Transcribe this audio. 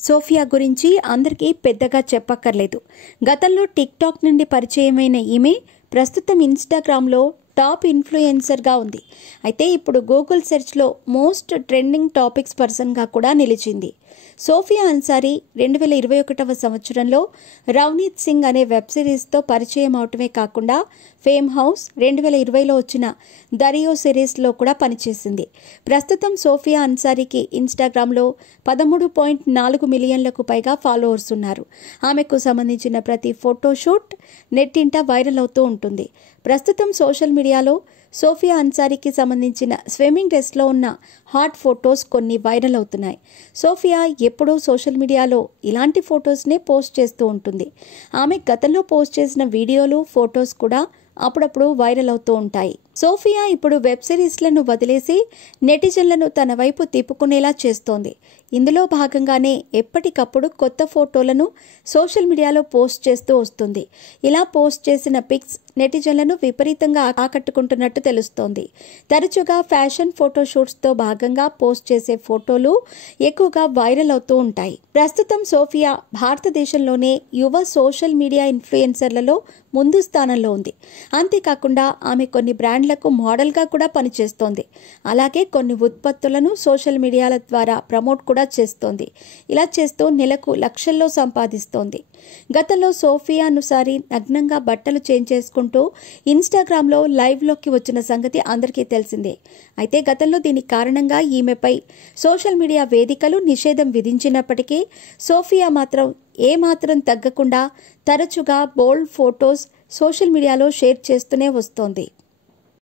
Sophia గురించి అందరికీ పెద్దగా చెప్పక్కర్లేదు. గతంలో టిక్టాక్ నుండి పరిచయమైన ఈమె ప్రస్తుతం ఇన్స్టాగ్రామ్లో టాప్ ఇన్ఫ్లుయెన్సర్గా ఉంది. అయితే ఇప్పుడు గూగుల్ సెర్చ్లో మోస్ట్ ట్రెండింగ్ టాపిక్స్ పర్సన్గా కూడా నిలిచింది. సోఫియా అన్సారీ 2021వ సంవత్సరంలో రవ్నీత్ సింగ్ అనే వెబ్ సిరీస్తో పరిచయం అవటమే కాకుండా ఫేమ్ హౌస్ 2020లో వచ్చిన దరియో సిరీస్లో కూడా పనిచేసింది. ప్రస్తుతం సోఫియా అన్సారీకి ఇన్స్టాగ్రామ్లో 13.4 మిలియన్లకు పైగా ఫాలోవర్స్ ఉన్నారు. ఆమెకు సంబంధించిన ప్రతి ఫోటోషూట్ నెట్టింట వైరల్ అవుతూ ఉంటుంది. ప్రస్తుతం సోషల్ మీడియాలో సోఫియా అన్సారీకి సంబంధించిన స్విమ్మింగ్ డ్రెస్లో ఉన్న హాట్ ఫొటోస్ కొన్ని వైరల్ అవుతున్నాయి. సోఫియా ఎప్పుడూ సోషల్ మీడియాలో ఇలాంటి ఫొటోస్నే పోస్ట్ చేస్తూ ఉంటుంది. ఆమె గతంలో పోస్ట్ చేసిన వీడియోలు, ఫొటోస్ కూడా అప్పుడప్పుడు వైరల్ అవుతూ ఉంటాయి. సోఫియా ఇప్పుడు వెబ్ సిరీస్లను వదిలేసి నెటిజన్లను తన వైపు తిప్పుకునేలా చేస్తోంది. ఇందులో భాగంగానే ఎప్పటికప్పుడు కొత్త ఫోటోలను సోషల్ మీడియాలో పోస్ట్ చేస్తూ వస్తుంది. ఇలా పోస్ట్ చేసిన పిక్స్ నెటిజన్లను విపరీతంగా ఆకట్టుకుంటున్నట్టు తెలుస్తోంది. తరచుగా ఫ్యాషన్ ఫోటోషూట్స్తో భాగంగా పోస్ట్ చేసే ఫోటోలు ఎక్కువగా వైరల్ అవుతూ ఉంటాయి. ప్రస్తుతం సోఫియా భారతదేశంలోనే యువ సోషల్ మీడియా ఇన్ఫ్లుయెన్సర్లలో ముందు స్థానంలో ఉంది. అంతేకాకుండా ఆమె కొన్ని బ్రాండ్లకు మోడల్గా కూడా పనిచేస్తోంది. అలాగే కొన్ని ఉత్పత్తులను సోషల్ మీడియాల ద్వారా ప్రమోట్ కూడా చేస్తోంది. ఇలా చేస్తూ నెలకు లక్షల్లో సంపాదిస్తోంది. గతంలో సోఫియా అన్సారీ నగ్నంగా బట్టలు చేంజ్ చేసుకుంటూ ఇన్స్టాగ్రామ్లో లైవ్లోకి వచ్చిన సంగతి అందరికీ తెలిసిందే. అయితే గతంలో దీనికి కారణంగా ఈమెపై సోషల్ మీడియా వేదికలు నిషేధం విధించినప్పటికీ సోఫియా మాత్రం ఏమాత్రం తగ్గకుండా తరచుగా బోల్డ్ ఫొటోస్ సోషల్ మీడియాలో షేర్ చేస్తూనే వస్తోంది.